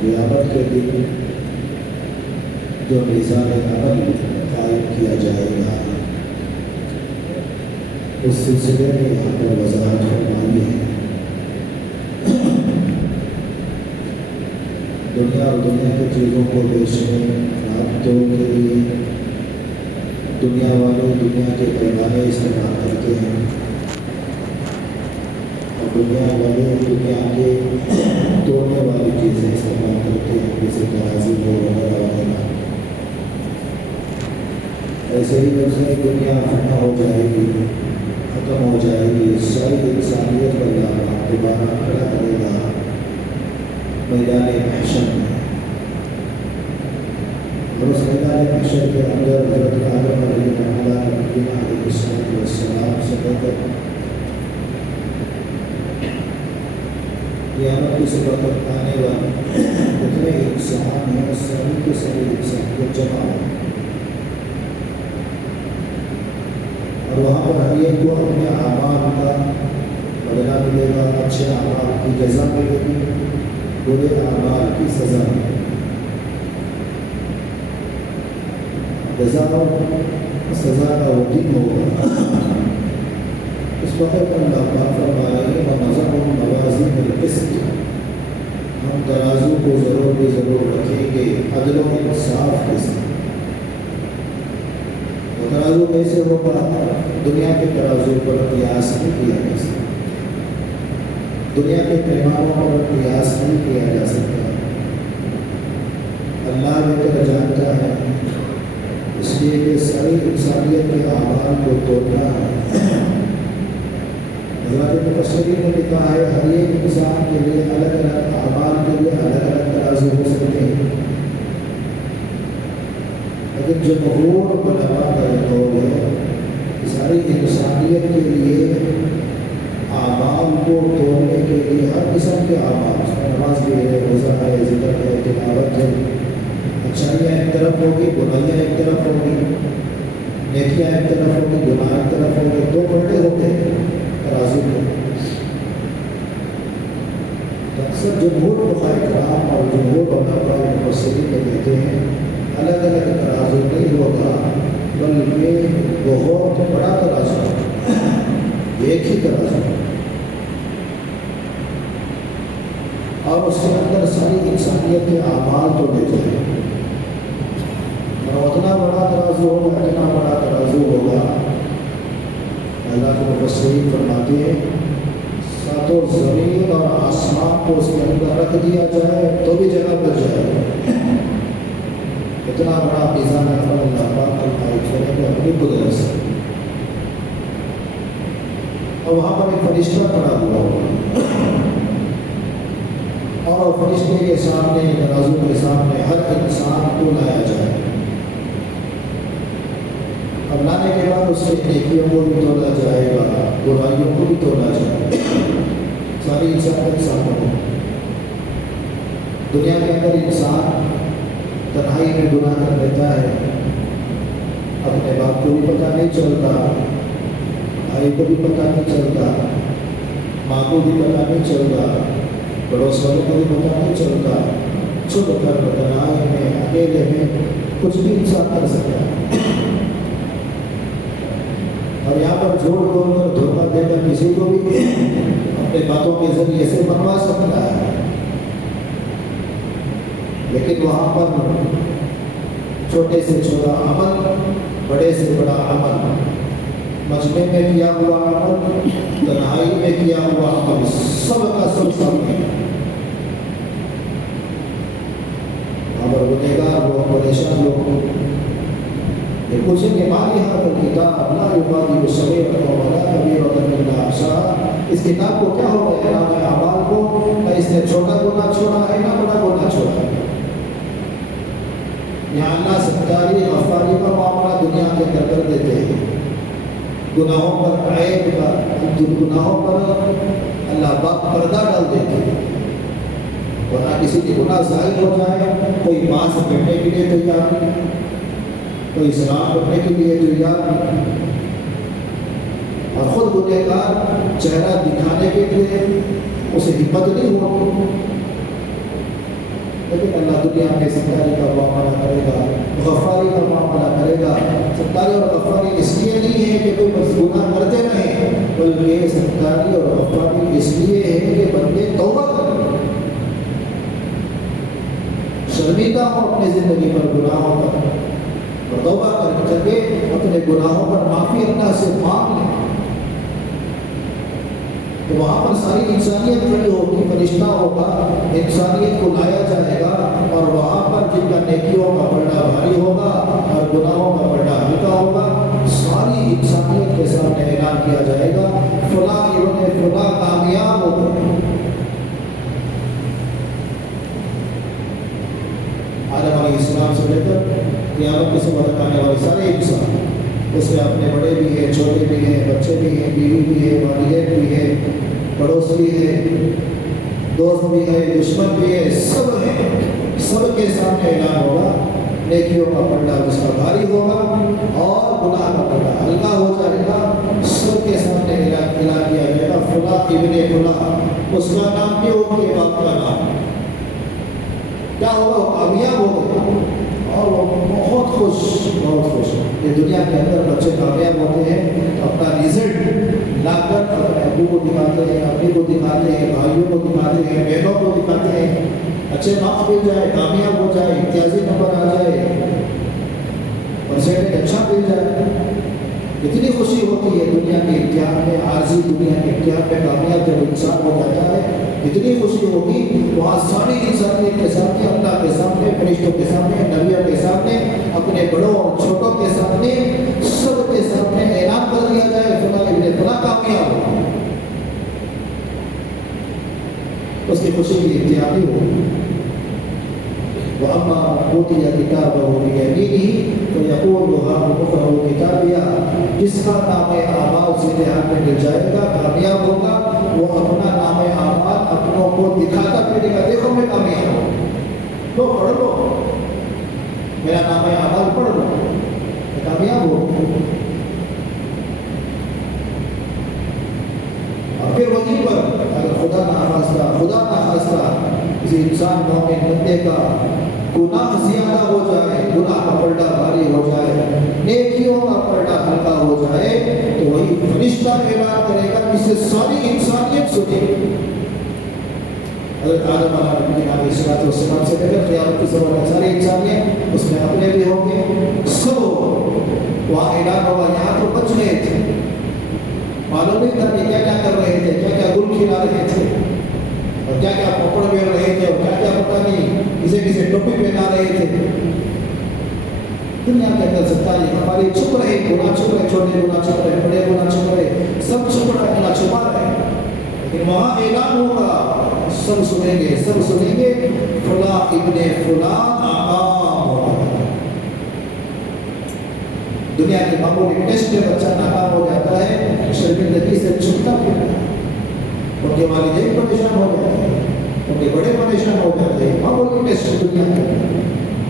قیامت کے دن جو میزان عمل قائم کیا جائے گا، اس سلسلے میں یہاں پر وضاحت فرمائی ہے۔ دنیا اور دنیا کی چیزوں کو بیچنے رابطوں کے لیے دنیا والے دنیا کے پیمانے استعمال کرتے ہیں، اور دنیا والے دنیا کے توڑنے والی چیزیں استعمال کرتے ہیں، جیسے ترازو وغیرہ وغیرہ۔ ایسے ہی جب سے دنیا ختم ہو جائے گی، ختم ہو جائے گی، ساری انسانیت کا اللہ دوبارہ کھڑا کرے گا میدان محشر میں، اور اس میدان محشر کے اندر حضرت آدم علیہ السلام سے کہہ کر قیامت کی صبح تک آنے والے جتنے انسان ہیں سبھی کے سبھی انسان کو جمع ہو، اور وہاں پر ہر ایک کو اپنے اعمال کا بدلہ ملے گا، اچھے اعمال کی جزا ملے گی، برے اعمال کی سزا ملے گی۔ جزا اور سزا کا وہ دن ہوگا، اس وقت اللہ پاک فرمائے گا وَنَضَعُ الْمَوَازِينَ الْقِسْطَ، ہم ترازو کو ضرور بھی ضرور رکھیں گے عدل و انصاف کے ساتھ۔ وہ ترازو کیسے ہوگا؟ دنیا کے ترازو پر قیاس نہیں کیا جا سکتا، دنیا کے پیمانوں پر قیاس نہیں کیا جا سکتا۔ اللہ بہتر جانتا ہے، اس لیے کہ ساری انسانیت کے اعمال کو توڑنا ہے۔ حضرات مفسرین نے لکھا ہے ہر ایک انسان کے لیے الگ الگ اعمال کے لیے الگ الگ ترازو ہو سکتے ہیں، لیکن جمہور علماء کا یہ قول ہے کہ ساری انسانیت کے لیے اعمال کو توڑنے کے لیے ہر قسم کے اعمال، اس میں نماز بھی ہے، روزہ ہے، ذکر ہے، تلاوت ہے، اچھائیاں ایک طرف ہوگی، برائیاں ایک طرف ہوگی، نیکیاں ایک طرف ہوگی، گناہ ایک طرف ہوگی، دو پلٹے ہوتے ہیں ترازو کو۔ اکثر جمہور فقہاء کرام اور جمہور علماء مفسرین کہتے ہیں الگ الگ ترازو نہیں ہوگا، بلکہ بہت بڑا ترازو، ایک ہی ترازو، اور اس کے اندر ساری انسانیت کے اعمال تو لے جائیں، اور اتنا بڑا ترازو ہوگا، اتنا بڑا ترازو ہوگا، اللہ کے مفسرین فرماتے ہیں ساتوں زمین اور آسمان کو اس کے اندر رکھ دیا جائے تو بھی جگہ بچ جائے، اتنا بڑا میزان عمل اللہ پاک قائم کرے گا اپنی قدرت سے۔ اور وہاں پر ایک فرشتہ کھڑا ہوا ہوگا، اور فرشتے کے سامنے، ترازو کے سامنے ہر انسان کو لایا جائے، اور لانے کے بعد اس سے نیکیوں کو بھی تولا جائے گا، برائیوں کو بھی تولا جائے گا، ساری انسان کو۔ دنیا کے اندر انسان تنہائی میں گناہ کر لیتا ہے، اپنے باپ کو بھی پتہ نہیں چلتا، بھائی کو بھی پتہ نہیں چلتا، ماں کو بھی پتہ نہیں چلتا، پڑوس والوں کو بھی پتہ نہیں چلتا، چھپ کر تنہائی میں اکیلے میں کچھ بھی انسان کر سکتا ہے، اور یہاں پر جھوٹ بول کر دھوکہ دے کر کسی کو بھی اپنے باتوں کے ذریعے سے منوا سکتا ہے، لیکن وہاں پر چھوٹے سے چھوٹا عمل، بڑے سے بڑا عمل، مجمع میں کیا ہوا عمل، تنہائی میں کیا ہوا عمل، سب کا سب سامنے۔ وہاں پر گنہگار لوگ، پریشان لوگ یہ پوچھیں کہ مالی حق الکتاب لا یغادر صغیرۃ ولا کبیرۃ الا احصاها، اس کتاب کو کیا ہو گیا نام اعمال کو، نہ اس نے چھوٹا گناہ چھوڑا ہے نہ بڑا گناہ چھوڑا ہے۔ یہاں اللہ ستاری غفاری کا معاملہ دنیا کے اندر کر دیتے ہیں، گناہوں پر عیب کا، گناہوں پر اللہ پاک پردہ ڈال دیتے ہیں، ورنہ کسی کی گناہ ظاہر ہو جائے کوئی باس کرنے کے لیے تیار نہیں، کوئی سلام کرنے کے لیے تیار نہیں، اور خود گنہگار چہرہ دکھانے کے لیے اسے ہمت نہیں ہوگی، لیکن اللہ دنیا میں ستاری کا معاملہ کرے گا، غفاری کا معاملہ کرے گا۔ ستاری اور غفاری اس لیے نہیں ہے کہ کوئی بس گناہ کرتے رہے، بلکہ ستاری اور غفاری اس لیے ہے کہ بندے توبہ کریں، شرمندہ ہو اپنی زندگی پر گناہوں پر، اور توبہ کر کے اپنے گناہوں پر معافی اللہ سے مانگ لیں۔ تو وہاں پر ساری انسانیت کھڑی ہوگی، فرشتہ ہوگا، انسانیت کو لایا جائے گا، اور وہاں پر جن کا نیکیوں کا پلڑا بھاری ہوگا اور گناہوں کا پلڑا ہلکا ہوگا، ساری انسانیت کے سامنے اعلان کیا جائے گا فلاں ابن فلاں کامیاب ہو گئے۔ آدم علیہ السلام سے لے کر قیامت کے صبح تک آنے والے سارے انسان، اس میں اپنے بڑے بھی ہیں، چھوٹے بھی ہیں، بچے بھی ہیں، بیوی بھی ہے، والدین بھی ہے، پڑوس بھی ہے، دوست بھی ہے، دشمن بھی ہے، سب ہیں، سب کے سامنے اعلان ہوگا، نیکیوں کا پلڑا اس کا بھاری ہوگا اور گناہ کا پلڑا ہلکا ہو جائے گا۔ سب کے سامنے اعلان کیا جائے گا فلاں ابن فلاں، اس کا نام بھی ان کے باپ کا نام، کیا ہوگا؟ وہ کامیاب ہوگا اور وہ بہت خوش، بہت خوش۔ یہ دنیا کے اندر بچے کامیاب ہوتے ہیں، اپنا رزلٹ لا کر اپنے ابو کو دکھاتے ہیں، امی کو دکھاتے ہیں، بھائیوں کو دکھاتے ہیں، بہنوں کو دکھاتے ہیں، اچھے مارکس مل جائے، کامیاب ہو جائے، امتیازی نمبر آ جائے، پرسنٹیج اچھا مل جائے، کتنی خوشی ہوتی ہے دنیا کے امتحان میں، عارضی دنیا کے امتحان میں کامیاب جب انسان ہو جاتا ہے، اتنی خوشی ہوگی۔ وہاں ساری انسانیت کے سامنے، اللہ کے سامنے، فرشتوں کے سامنے، نبیوں کے سامنے، اپنے بڑوں اور چھوٹوں کے سامنے، سب کے سامنے اعلان کر دیا جائے فلاں ابن فلاں کامیاب ہو۔ اس کی خوشی کی انتہائی ہوگی۔ وَأَمَّا أُوتِيَ كِتَابَهُ بِيَمِينِهِ فَيَقُولُ هَاؤُمُ اقْرَءُوا كِتَابِيَهْ، جس کا نام اعمال سیدھے ہاتھ میں مل جائے گا، کامیاب ہوگا، وہ اپنا نام اعمال اپنوں کو دکھاتا پھرے گا، دیکھو میں کامیاب ہوں، لو پڑھ لو میرا نام اعمال پڑھ لو، میں کامیاب ہوں۔ اور پھر وہیں پر اگر خدا نخواستہ کسی انسان مومن بندے کا گناہ زیادہ ہو جائے، گناہ کا پلڑا بھاری ہو جائے، نیکیوں کا پلڑا ہلکا ہو جائے، تو وہی فرشتہ اعلان کرے گا جسے ساری انسانیت سنے گی۔ حضرت آدم علیہ السلام سے لے کر قیامت کی صبح تک ساری انسانیت، اس میں اپنے بھی ہوں گے، سب وہاں اعلان ہوگا، یہاں تو بچ گئے تھے، معلوم نہیں تھا کہ کیا کیا کر رہے تھے، کیا کیا گل کھلا رہے تھے، اور کیا کیا پکڑ بیڑ رہے تھے، اور کیا کیا پتہ نہیں کسے ٹوپی پہنا رہے تھے۔ دنیا کے اندر ستاری ہماری چھپ رہے، گناہ چھپ رہے، چھوٹے گناہ چھپ رہے، بڑے گناہ چھپ رہے، سب چھپ رہے، گناہ چھپا رہے، لیکن وہاں اعلان ہوگا، سب سنیں گے، سب سنیں گے فلاں ابن فلاں ناکام ہو گیا۔ دنیا کے معمولی ٹیسٹ میں بچہ ناکام ہو جاتا ہے، شرمندگی سے چھپتا پھرتا ہے، ان کے والدین پریشان ہو جاتے ہیں، ان کے بڑے پریشان ہو جاتے ہیں، معمولی ٹیسٹ دنیا کے،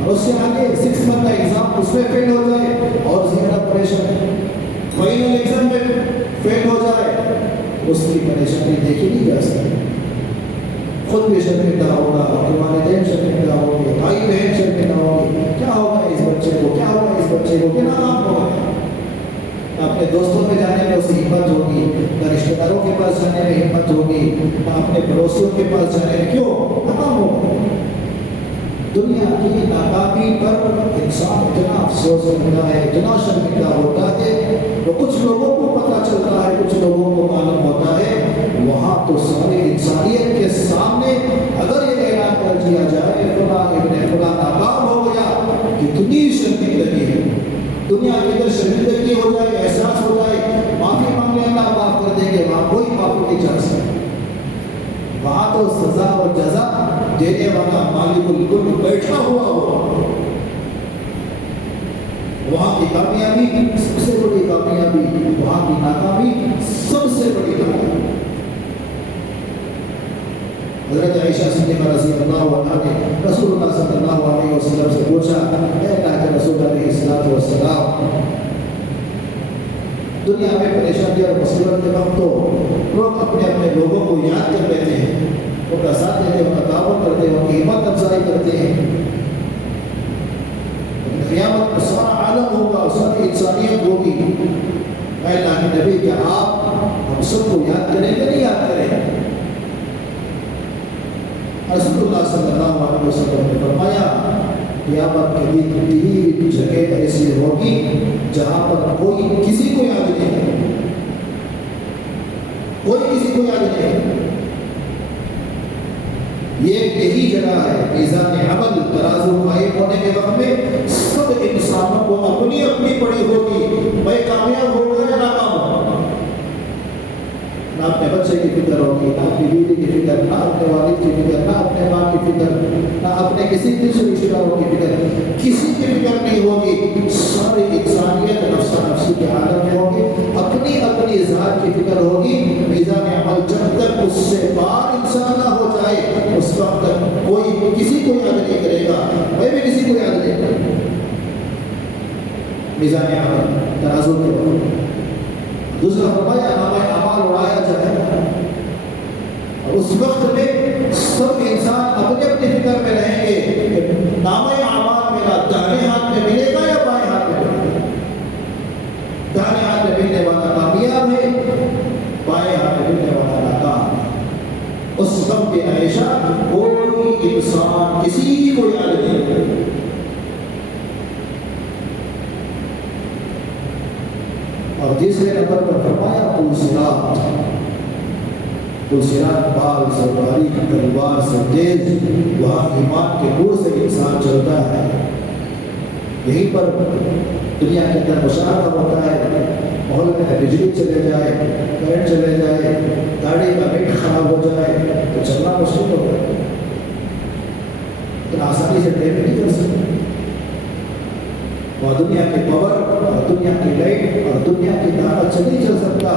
اور اس سے آگے 6 منتھ کا ایگزام اس میں فیل ہو جائے اور زیادہ پریشان، فائنل ایگزام میں فیل ہو جائے، اس کی پریشانی دیکھی نہیں جا سکتی، خود بھی شرمندہ ہوگا، والدین شرمندہ ہوں گے، بھائی بہن شرمندہ ہوں گے، کیا ہوگا اس بچے کو، کیا ہوگا اس بچے کو، کیا نام ہوگا۔ اپنے دوستوں میں جانے میں اسے ہمت ہوگی، نہ رشتہ داروں کے پاس جانے میں ہمت ہوگی، نہ اپنے پڑوسیوں کے پاس جانے میں، کیوں ناکام ہوگا۔ دنیا کی ناکامی پر انسان اتنا افسوس ہوتا ہے، اتنا شرمندہ ہوتا ہے، تو کچھ لوگوں کو پتہ چلتا ہے، کچھ لوگوں کو معلوم ہوتا ہے، وہاں تو ساری انسانیت کے سامنے اگر یہ اعلان کر دیا جائے فلاں ابن فلاں ناکام ہو گیا، کتنی شرمندگی ہے۔ دنیا کے اندر شرمندگی ہو جائے، احساس ہو جائے، معافی مانگے اللہ معاف کر دیں گے، وہاں کوئی معافی نہیں چل سکتا، وہاں تو سزا اور جزا دینے والا مالک الکل بیٹھا ہوا ہو، وہاں کی کامیابی سب سے بڑی کامیابی، وہاں کی ناکامی سب سے بڑی ناکامی۔ حضرت عائشہ صدیقہ رضی اللہ عنہا نے رسول اللہ صلی اللہ علیہ وسلم سے پوچھا، اے اللہ کے رسول علیہ السلام، دنیا میں پریشانی اور مصیبت کے وقت تو لوگ اپنے اپنے لوگوں کو یاد کر لیتے ہیں، ان کا ساتھ دیتے ہیں، ان کا تعاون کرتے ہیں، ان کی ہمت افزائی کرتے ہیں. قیامت میں سارا عالم ہوگا اور ساری انسانیت ہوگی. اے اللہ کے نبی کہ آپ ہم سب کو یاد کریں کہ نہیں یاد کریں؟ رسول اللہ صلی اللہ علیہ وسلم نے فرمایا قیامت کے دن 3 جگہ ایسی ہوگی جہاں پر کوئی کسی کو یاد نہیں، کوئی کسی کو یاد نہیں. یہی جگہ ہے میزان عمل ترازو قائم ہونے کے وقت میں سب انسانوں کو اپنی اپنی پڑی ہوگی. میں کامیاب ہو گیا یا ناکام ہو، نہ اپنے بچے کی فکر ہوگی، نہ اپنی بیوی کی فکر، نہ اپنے والد کی فکر، نہ اپنے ماں کی فکر، نہ اپنے کسی دوسرے رشتہ داروں کی فکر، کسی کی فکر نہیں ہوگی. ساری انسانیت نفسا نفسی کے عالم میں ہوگی، اپنی اپنی ذات کی فکر ہوگی. میزان عمل جب تک اس سے پار انسان نہ ہو جائے اس وقت تک کوئی کسی کو یاد نہیں کرے گا. میں بھی کسی کو یاد نہیں کروں گا. میزان عمل ترازو کے وقت دوسرا فرمایا نامہ اعمال اڑایا جائے اور اس وقت میں سب انسان اپنے اپنی فکر میں رہیں گے کہ نامہ اعمال میرا داہنے ہاتھ میں ملے گا یا بائیں ہاتھ میں ملے گا. داہنے ہاتھ میں ملنے والا کامیاب ہے، بائیں ہاتھ میں ملنے والا ناکام. اس وقت میں ہمیشہ کوئی انسان کسی کو یاد نہیں کرے. اور تیسرے نمبر پر فرمایا پلسرات. پلسرات بال سے باریک تلوار سے تیز، وہاں ایمان کے نور سے انسان چلتا ہے. یہیں پر دنیا کے اندر مشاہدہ ہوتا ہے، محلے میں بجلی چلے جائے، کرنٹ چلے جائے، گاڑی کا میٹ خراب ہو جائے تو چلنا مشکل ہوتا ہے. اتنا آسانی سے ٹرین نہیں کر سکتے. اور دنیا کے پاور اور دنیا کی لائٹ اور دنیا کی طاقت سے نہیں چل سکتا.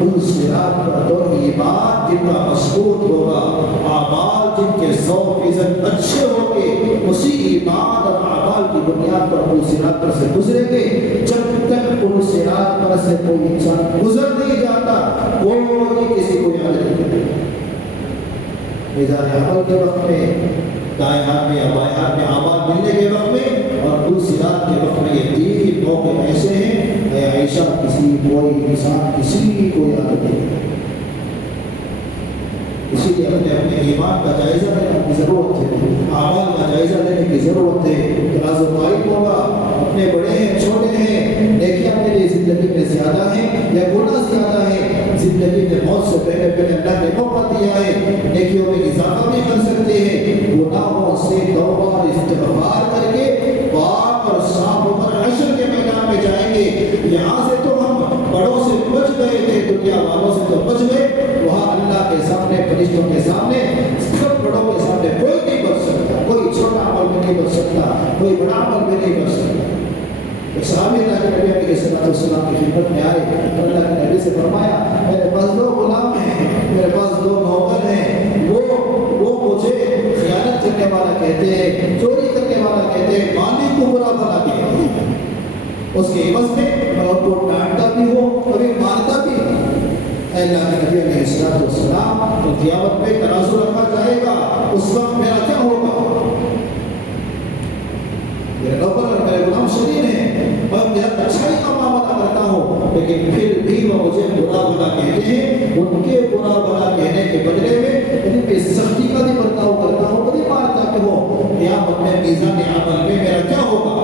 ان صراط پر تو ایمان جن کا مضبوط ہوگا، اعمال جن کے 100% اچھے ہوں گے، اسی ایمان اور اعمال کی بنیاد پر ان صراط پر سے گزریں گے. جب تک ان صراط پر سے کوئی انسان گزر نہیں جاتا کوئی کسی کو یاد نہیں کرتا. میزان عمل کے وقت میں دائیں ہاتھ میں یا بائیں ہاتھ میں اعمال ملنے کے وقت میں اور پلسرات کے وقت میں یہ 3 موقع ایسے ہیں اے عائشہ کسی کوئی انسان کسی کو یاد نہیں کرتا. اسی لیے اپنے اپنے ایمان کا جائزہ لینے کی ضرورت ہے، اعمال کا جائزہ لینے کی ضرورت ہے. ترازو قائم ہوگا، اپنے بڑے ہیں چھوٹے ہیں، نیکیاں میری زندگی میں زیادہ ہیں یا گناہ زیادہ ہیں. زندگی میں موت سے پہلے اللہ نے موقع دیا ہے، نیکیوں میں اضافہ بھی کر سکتے ہیں. گناہوں سے توبہ اور استغفار کر کے پاک اور صاف ہو کر حشر کے میدان میں جائیں گے. یہاں سے تو ہم بڑوں سے بچ گئے تھے، دنیا والوں سے تو بچ گئے، وہاں اللہ کے سامنے فرشتوں کے سامنے سب بڑوں کے سامنے کوئی نہیں بچ سکتا. کوئی چھوٹا عمل بھی نہیں بچ سکتا، کوئی بڑا عمل بھی نہیں بچ سکتا. صحابی اللہ کے نبی علیہ الصلوۃ والسلام کی خدمت میں آئے اور اللہ کے نبی سے فرمایا میرے پاس 2 غلام ہیں، میرے پاس 2 نوکر ہیں، وہ مجھے خیانت کرنے والا کہتے ہیں، چوری کرنے والا کہتے ہیں، مالک کو برا بھلا کہتے ہیں. اس کے عوض میں ان کو ڈانٹتا بھی ہوں کبھی مارتا بھی ہوں. اے اللہ کے نبی علیہ الصلوۃ والسلام تو قیامت میں ترازو رکھا جائے گا، اس وقت میرا کیا ہوگا؟ میرے نوکر اور میرے غلام شریر ہیں، میں میرا اچھائی کا معاملہ کرتا ہوں لیکن پھر بھی وہ مجھے برا بھلا کہتے ہیں. ان کے برا بھلا کہنے کے بدلے میں ان پہ سختی کا بھی برتاؤ کرتا ہوں، کبھی مارتا کہ ہو. قیامت میں میزان عمل میں میرا کیا ہوگا؟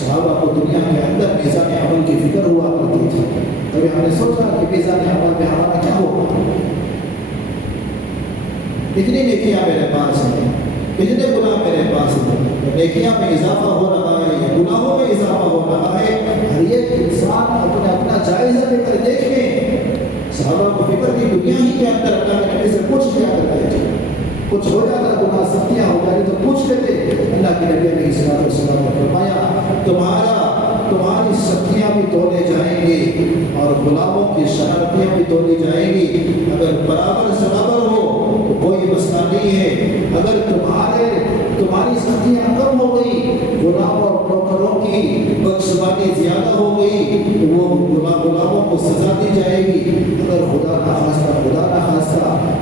صحابہ کو دنیا کے اندر میزان عمل کی فکر ہوا کرتی تھی. کبھی ہم نے سوچا کہ میزان عمل میں ہمارا کیا ہوگا؟ اتنی نیکیاں میرے پاس ہیں، اتنے گناہ میرے پاس ہیں، نیکیاں میں اضافہ ہو رہا ہے یا گناہوں میں اضافہ ہو رہا ہے. ہر ایک انسان اپنا جائزہ لے کر دیکھیں. صحابہ کو فکر تھی دنیا ہی کے اندر اللہ کے نبی سے پوچھ کیا کرتے تھے، کچھ ہو جاتا گناہ سختیاں ہو جاتی تو پوچھ لیتے. اللہ کے نبی علیہ الصلوۃ والسلام نے فرمایا تمہاری سختیاں بھی تولے جائیں گی اور غلاموں کی شرارتیاں بھی تولی جائیں گی. اگر برابر ہو تو کوئی مسئلہ نہیں ہے. اگر تمہاری سختیاں کم ہو گئی، غلاموں اور نوکروں کی بدزبانی زیادہ ہو گئی تو وہ غلاموں کو سزا دی جائے گی. اگر خدا نخواستہ